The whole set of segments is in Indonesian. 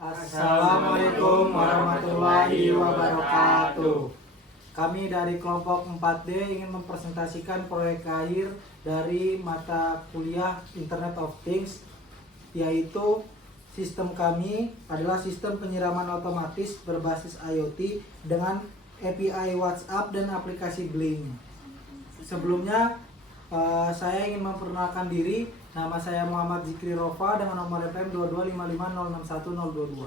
Assalamualaikum warahmatullahi wabarakatuh. Kami dari kelompok 4D ingin mempresentasikan proyek akhir dari mata kuliah Internet of Things, yaitu sistem kami adalah sistem penyiraman otomatis berbasis IoT dengan API WhatsApp dan aplikasi Blink. Sebelumnya saya ingin memperkenalkan diri. Nama saya Muhammad Zikri Rofa dengan nomor NPM 225506102.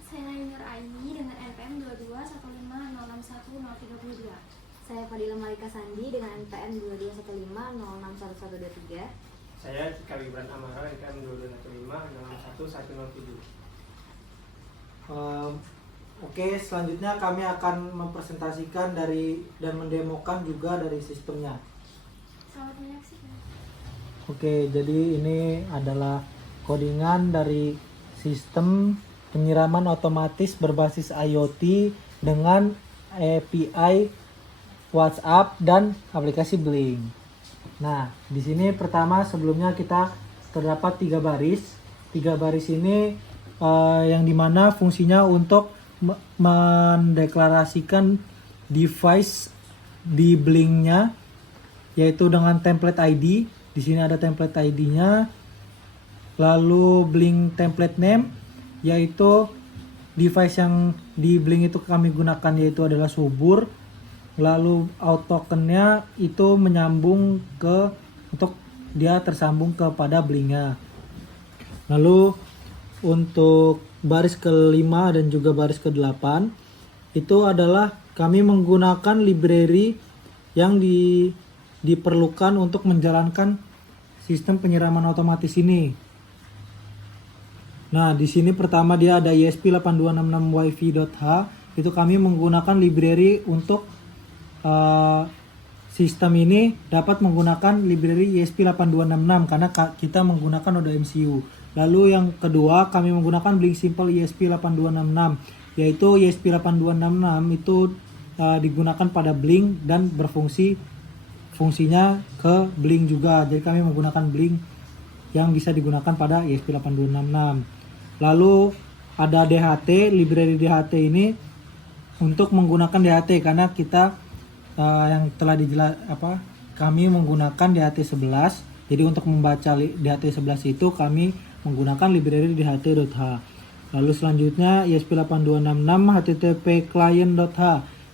Saya Yunur Aini dengan NPM 22150610332. Saya Fadila Malika Sandi dengan NPM 2215061123. Saya Cika Wibran Amara NPM 2215061107. Oke, selanjutnya kami akan mempresentasikan dan mendemokan juga dari sistemnya. Selamat menyaksikan. Oke, jadi ini adalah codingan dari sistem penyiraman otomatis berbasis IoT dengan API WhatsApp dan aplikasi Blink. Nah, di sini pertama sebelumnya kita terdapat 3 baris. 3 baris ini yang dimana fungsinya untuk mendeklarasikan device di Blink-nya, yaitu dengan template ID. Di sini ada template ID-nya. Lalu Blink template name, yaitu device yang di Blink itu kami gunakan yaitu adalah Subur. Lalu out token-nya itu menyambung untuk dia tersambung kepada Blink-nya. Lalu untuk baris ke-5 dan juga baris ke-8 itu adalah kami menggunakan library yang diperlukan untuk menjalankan sistem penyiraman otomatis ini. Nah, di sini pertama dia ada ESP8266wifi.h. Itu kami menggunakan library untuk sistem ini dapat menggunakan library ESP8266 karena kita menggunakan Node MCU. Lalu yang kedua kami menggunakan Blink Simple ESP8266, yaitu ESP8266 itu digunakan pada Blink dan fungsinya ke Blink juga. Jadi kami menggunakan Blink yang bisa digunakan pada ESP8266. Lalu ada DHT, library DHT ini untuk menggunakan DHT karena kita yang telah kami menggunakan DHT11. Jadi untuk membaca DHT11 itu kami menggunakan library DHT.h. Lalu selanjutnya ESP8266 http client.h,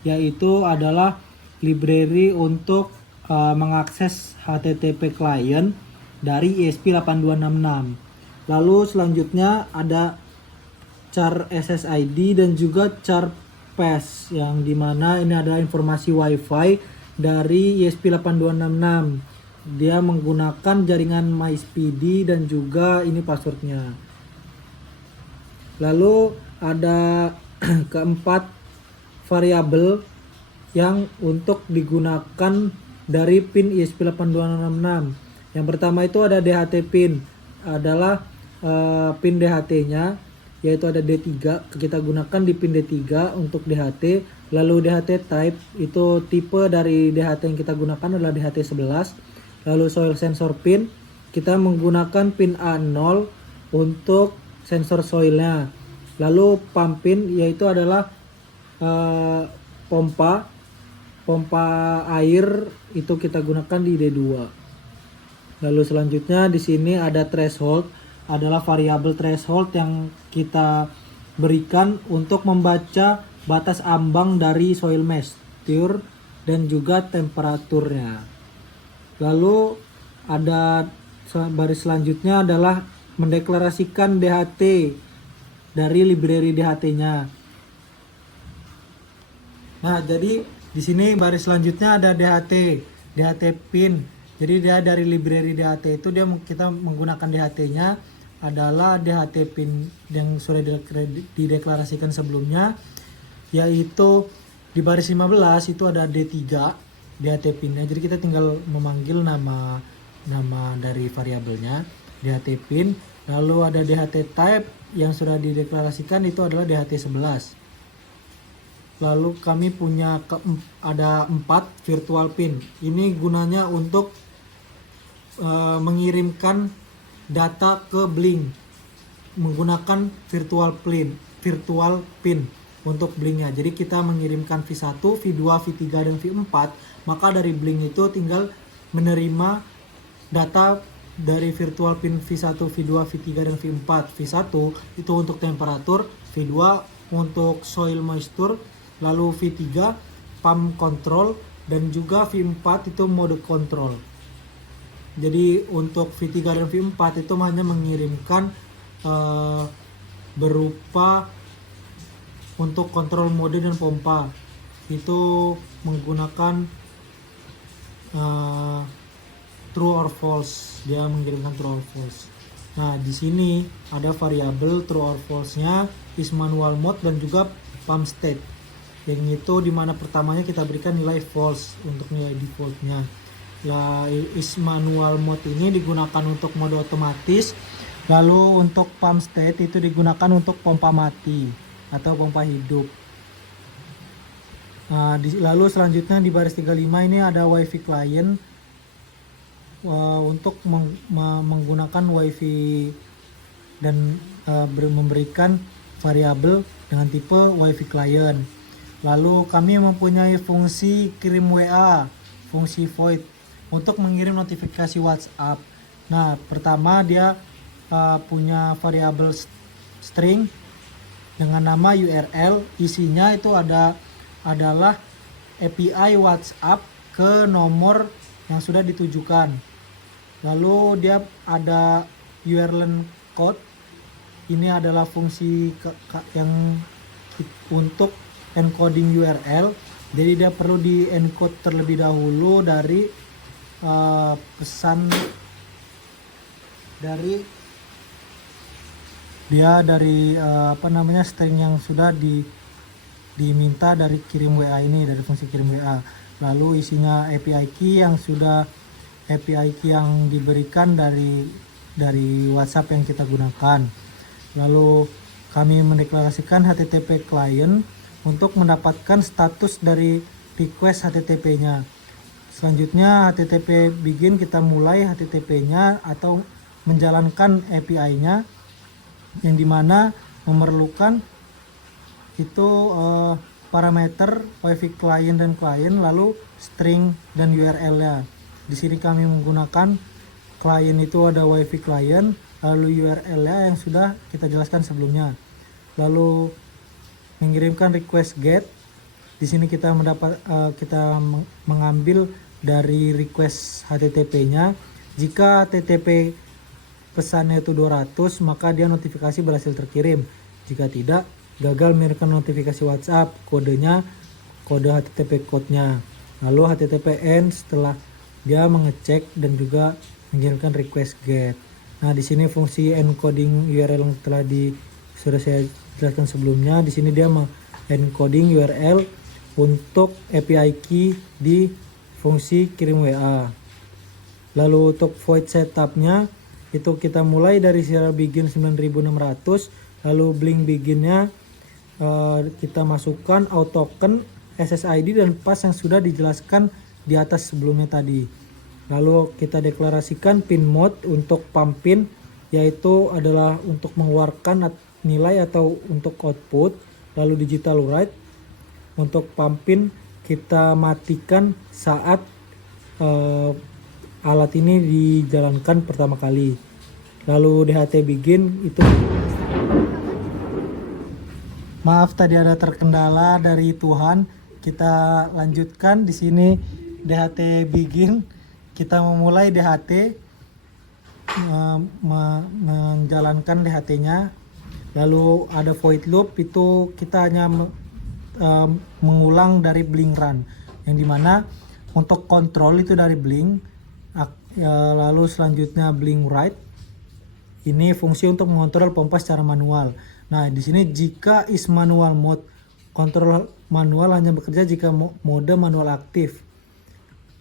yaitu adalah library untuk mengakses HTTP client dari ESP8266. Lalu selanjutnya ada char SSID dan juga char PAS, yang dimana ini adalah informasi WiFi dari ESP8266. Dia menggunakan jaringan MySPD dan juga ini passwordnya. Lalu ada keempat variabel yang untuk digunakan dari pin ESP8266. Yang pertama itu ada DHT pin, adalah pin DHT-nya, yaitu ada D3. Kita gunakan di pin D3 untuk DHT. Lalu DHT type itu tipe dari DHT yang kita gunakan adalah DHT11. Lalu soil sensor pin, kita menggunakan pin A0 untuk sensor soilnya. Lalu pump pin, yaitu adalah pompa air, itu kita gunakan di D2. Lalu selanjutnya di sini ada threshold, adalah variabel threshold yang kita berikan untuk membaca batas ambang dari soil moisture dan juga temperaturnya. Lalu ada baris selanjutnya adalah mendeklarasikan DHT dari library DHT-nya. Nah, jadi di sini baris selanjutnya ada DHT pin. Jadi dia dari library DHT itu kita menggunakan DHT-nya adalah DHT pin yang sudah dideklarasikan sebelumnya, yaitu di baris 15 itu ada D3 DHT pinnya. Jadi kita tinggal memanggil nama dari variabelnya DHT pin. Lalu ada DHT type yang sudah dideklarasikan itu adalah DHT11. Lalu kami punya ada 4 virtual pin. Ini gunanya untuk mengirimkan data ke Blink. menggunakan virtual pin untuk blinknya. Jadi kita mengirimkan V1, V2, V3 dan V4, maka dari blink itu tinggal menerima data dari virtual pin V1, V2, V3 dan V4. V1 itu untuk temperatur, V2 untuk soil moisture, lalu V3 pump control, dan juga V4 itu mode control. Jadi untuk V3 dan V4 itu hanya mengirimkan berupa untuk kontrol mode dan pompa. Itu menggunakan true or false. Dia mengirimkan true or false. Nah, di sini ada variabel true or false-nya, is manual mode dan juga pump state. Yang itu dimana pertamanya kita berikan nilai false untuk nilai default-nya. Lah, is manual mode ini digunakan untuk mode otomatis. Lalu untuk pump state itu digunakan untuk pompa mati atau pompa hidup. Nah, lalu selanjutnya di baris 35 ini ada WiFi client untuk menggunakan WiFi dan memberikan variabel dengan tipe WiFi client. Lalu kami mempunyai fungsi kirim WA, fungsi void untuk mengirim notifikasi WhatsApp. Nah, pertama dia punya variabel string dengan nama URL, isinya itu adalah API WhatsApp ke nomor yang sudah ditujukan. Lalu dia ada URL code, ini adalah fungsi yang untuk encoding URL. Jadi dia perlu di encode terlebih dahulu dari pesan dari string yang sudah diminta dari kirim WA ini, dari fungsi kirim WA. Lalu isinya API key yang diberikan dari WhatsApp yang kita gunakan. Lalu kami mendeklarasikan HTTP client untuk mendapatkan status dari request HTTP-nya. Selanjutnya HTTP begin, kita mulai HTTP-nya atau menjalankan API-nya, yang dimana memerlukan itu parameter WiFi client dan client, lalu string dan URL-nya. Di sini kami menggunakan client itu ada WiFi client, lalu URL-nya yang sudah kita jelaskan sebelumnya. Lalu mengirimkan request get. Di sini kita mengambil dari request HTTP-nya. Jika HTTP pesannya itu 200, maka dia notifikasi berhasil terkirim. Jika tidak, gagal mengirimkan notifikasi WhatsApp, kodenya kode HTTP code-nya. Lalu HTTP end setelah dia mengecek dan juga mengirimkan request get. Nah, di sini fungsi encoding URL yang sudah saya jelaskan sebelumnya. Di sini dia encoding URL untuk API key di fungsi kirim WA. Lalu untuk void setupnya itu kita mulai dari serial begin 9600, lalu blink beginnya kita masukkan auto token, SSID dan pas yang sudah dijelaskan di atas sebelumnya tadi. Lalu kita deklarasikan pin mode untuk pump pin, yaitu adalah untuk mengeluarkan nilai atau untuk output. Lalu digital write untuk pump pin kita matikan saat alat ini dijalankan pertama kali. Lalu DHT begin itu, maaf tadi ada terkendala dari Tuhan. Kita lanjutkan di sini DHT begin. Kita memulai DHT, menjalankan DHT-nya. Lalu ada void loop, itu kita hanya mengulang dari blink run, yang dimana untuk kontrol itu dari blink. Lalu selanjutnya blink write, ini fungsi untuk mengontrol pompa secara manual. Nah, di sini jika is manual mode, kontrol manual hanya bekerja jika mode manual aktif.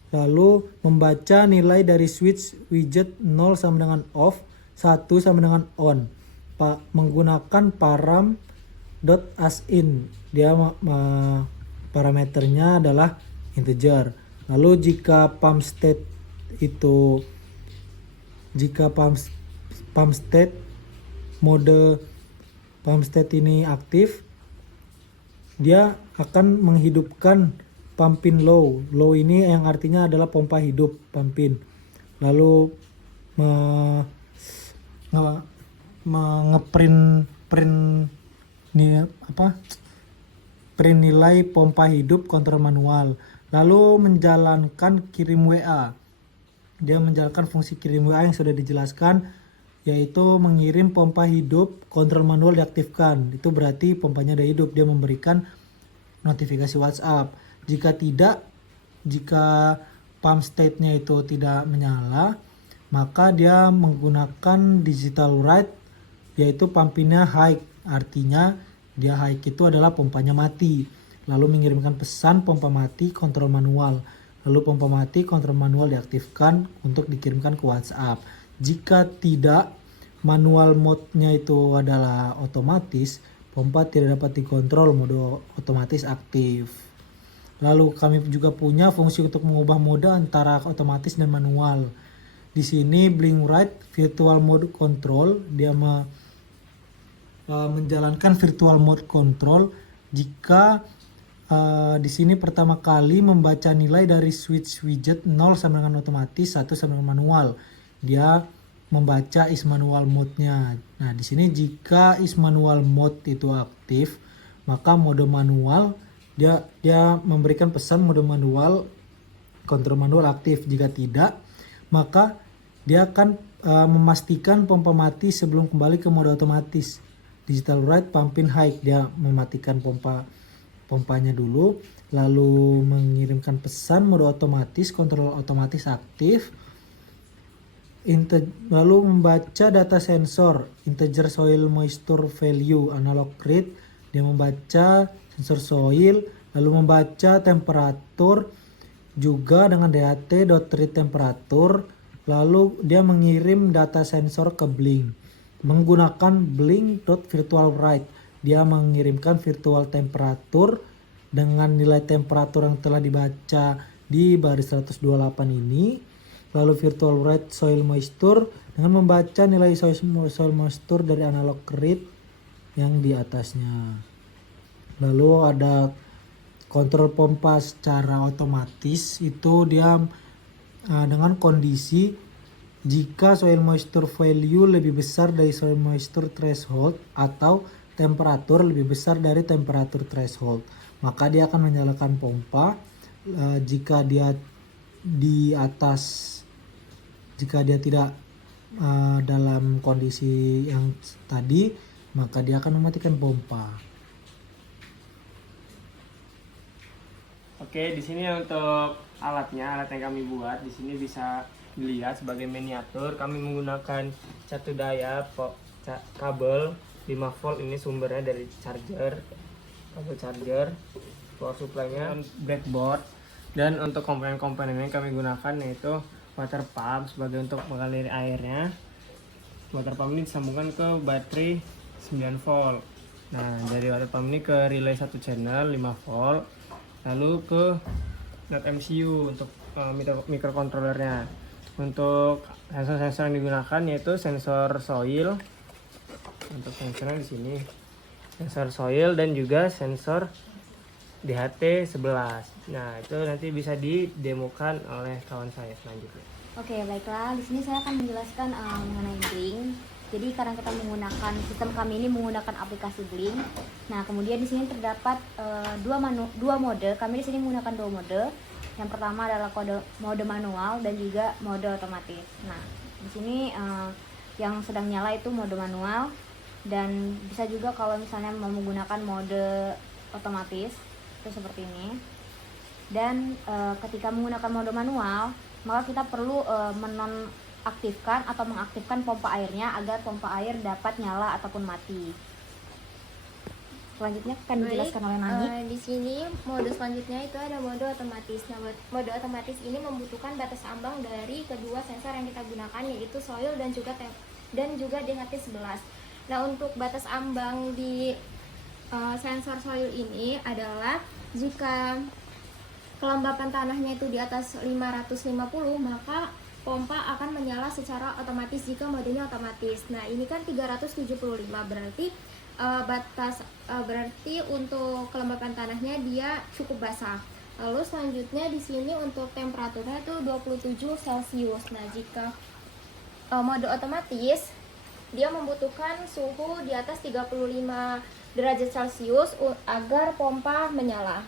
Lalu membaca nilai dari switch widget 0 sama dengan off, 1 sama dengan on, menggunakan param.asin. Dia parameternya adalah integer. Lalu jika pump state mode pump state ini aktif, dia akan menghidupkan pumpin low. Low ini yang artinya adalah pompa hidup, pumpin. Lalu print nilai pompa hidup kontrol manual. Lalu menjalankan kirim WA. Dia menjalankan fungsi kirim WA yang sudah dijelaskan, yaitu mengirim pompa hidup kontrol manual diaktifkan. Itu berarti pompanya udah hidup, dia memberikan notifikasi WhatsApp. Jika pump state-nya itu tidak menyala, maka dia menggunakan digital write, yaitu pumpinnya high. Artinya dia high itu adalah pompanya mati, lalu mengirimkan pesan pompa mati kontrol manual. Lalu pompa mati kontrol manual diaktifkan untuk dikirimkan ke WhatsApp. Jika tidak, manual mode-nya itu adalah otomatis, pompa tidak dapat dikontrol, mode otomatis aktif. Lalu kami juga punya fungsi untuk mengubah mode antara otomatis dan manual. Di sini Blink Write Virtual Mode Control, dia menjalankan virtual mode control jika di sini pertama kali membaca nilai dari switch widget 0 sama dengan otomatis, 1 sama dengan manual. Dia membaca is manual mode-nya. Nah, di sini jika is manual mode itu aktif, maka mode manual dia memberikan pesan mode manual kontrol manual aktif. Jika tidak, maka dia akan memastikan pompa mati sebelum kembali ke mode otomatis. Digital write pumping high, dia mematikan pompanya dulu, lalu mengirimkan pesan mode otomatis kontrol otomatis aktif. Lalu membaca data sensor integer soil moisture value analog read, dia membaca sensor soil, lalu membaca temperatur juga dengan DHT.read temperatur, lalu dia mengirim data sensor ke Blink menggunakan blink.virtualWrite. Dia mengirimkan virtual temperatur dengan nilai temperatur yang telah dibaca di baris 128 ini. Lalu virtual write soil moisture dengan membaca nilai soil moisture dari analog read yang di atasnya. Lalu ada kontrol pompa secara otomatis, itu dia dengan kondisi jika soil moisture value lebih besar dari soil moisture threshold atau temperatur lebih besar dari temperatur threshold, maka dia akan menyalakan pompa. Jika dia tidak dalam kondisi yang tadi, maka dia akan mematikan pompa. Oke, di sini untuk alat yang kami buat, di sini bisa dilihat sebagai miniatur. Kami menggunakan catu daya kabel 5 volt, ini sumbernya dari charger, kabel charger, power supply-nya breadboard. Dan untuk komponen-komponennya kami gunakan yaitu water pump sebagai untuk mengalir airnya. Water pump ini disambungkan ke baterai 9 volt. Nah, dari water pump ini ke relay 1 channel 5 volt, lalu ke not MCU untuk microcontrollernya. Untuk sensor-sensor yang digunakan yaitu sensor soil. Untuk sensornya di sini sensor soil dan juga sensor DHT11. Nah, itu nanti bisa didemokan oleh kawan saya selanjutnya. Oke, baiklah. Di sini saya akan menjelaskan mengenai Blink. Jadi karena kita menggunakan sistem kami ini menggunakan aplikasi Blink. Nah, kemudian di sini terdapat dua mode. Kami di sini menggunakan dua mode. Yang pertama adalah mode manual dan juga mode otomatis. Nah, di sini yang sedang nyala itu mode manual, dan bisa juga kalau misalnya mau menggunakan mode otomatis itu seperti ini. Dan ketika menggunakan mode manual, maka kita perlu menonaktifkan atau mengaktifkan pompa airnya agar pompa air dapat nyala ataupun mati. Selanjutnya akan dijelaskan oleh Nani. Di sini mode selanjutnya itu ada mode otomatis. Nah, mode otomatis ini membutuhkan batas ambang dari kedua sensor yang kita gunakan, yaitu soil dan juga DHT11. Nah, untuk batas ambang di sensor soil ini adalah jika kelembapan tanahnya itu di atas 550, maka pompa akan menyala secara otomatis jika modenya otomatis. Nah, ini kan 375 berarti berarti untuk kelembapan tanahnya dia cukup basah. Lalu selanjutnya di sini untuk temperaturnya itu 27 Celcius. Nah, jika mode otomatis dia membutuhkan suhu di atas 35 derajat Celcius agar pompa menyala.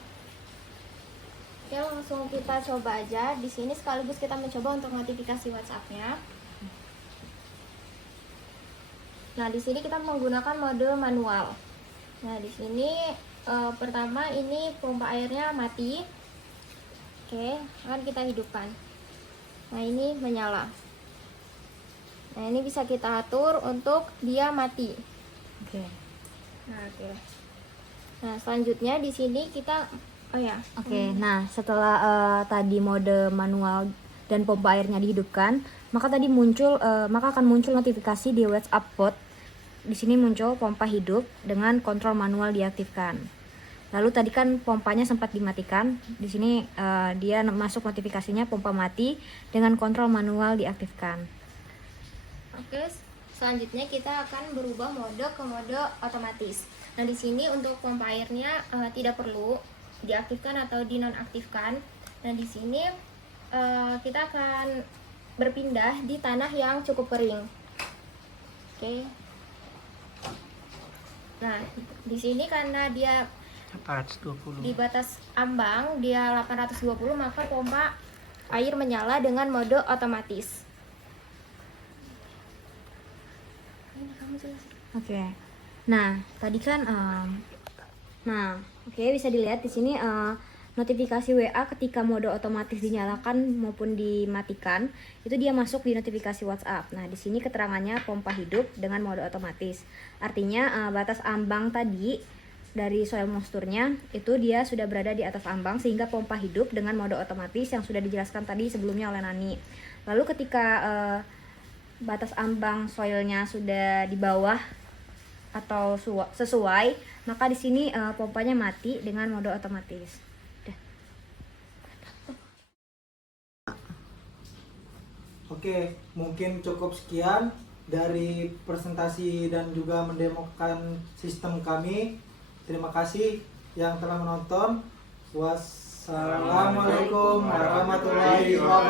Oke, langsung kita coba aja. Di sini sekaligus kita mencoba untuk notifikasi WhatsApp-nya. Nah, di sini kita menggunakan mode manual. Nah, di sini pertama ini pompa airnya mati. Oke, akan kita hidupkan. Nah, ini menyala. Nah, ini bisa kita atur untuk dia mati. Oke. Nah, selanjutnya di sini kita Oke, nah setelah tadi mode manual dan pompa airnya dihidupkan, maka akan muncul notifikasi di WhatsApp bot. Di sini muncul pompa hidup dengan kontrol manual diaktifkan. Lalu tadi kan pompanya sempat dimatikan. Di sini dia masuk notifikasinya pompa mati dengan kontrol manual diaktifkan. Oke, selanjutnya kita akan berubah mode ke mode otomatis. Nah, di sini untuk pompa airnya tidak perlu diaktifkan atau dinonaktifkan. Nah, di sini kita akan berpindah di tanah yang cukup kering. Oke. Nah, di sini karena dia 420. di batas ambang dia 820, maka pompa air menyala dengan mode otomatis. Oke. Nah, tadi kan bisa dilihat di sini notifikasi WA ketika mode otomatis dinyalakan maupun dimatikan, itu dia masuk di notifikasi WhatsApp. Nah, di sini keterangannya pompa hidup dengan mode otomatis. Artinya batas ambang tadi dari soil moisture-nya itu dia sudah berada di atas ambang sehingga pompa hidup dengan mode otomatis yang sudah dijelaskan tadi sebelumnya oleh Nani. Lalu ketika batas ambang soilnya sudah di bawah atau sesuai, maka di sini pompanya mati dengan mode otomatis. Oke, mungkin cukup sekian dari presentasi dan juga mendemokan sistem kami. Terima kasih yang telah menonton. Wassalamualaikum warahmatullahi wabarakatuh.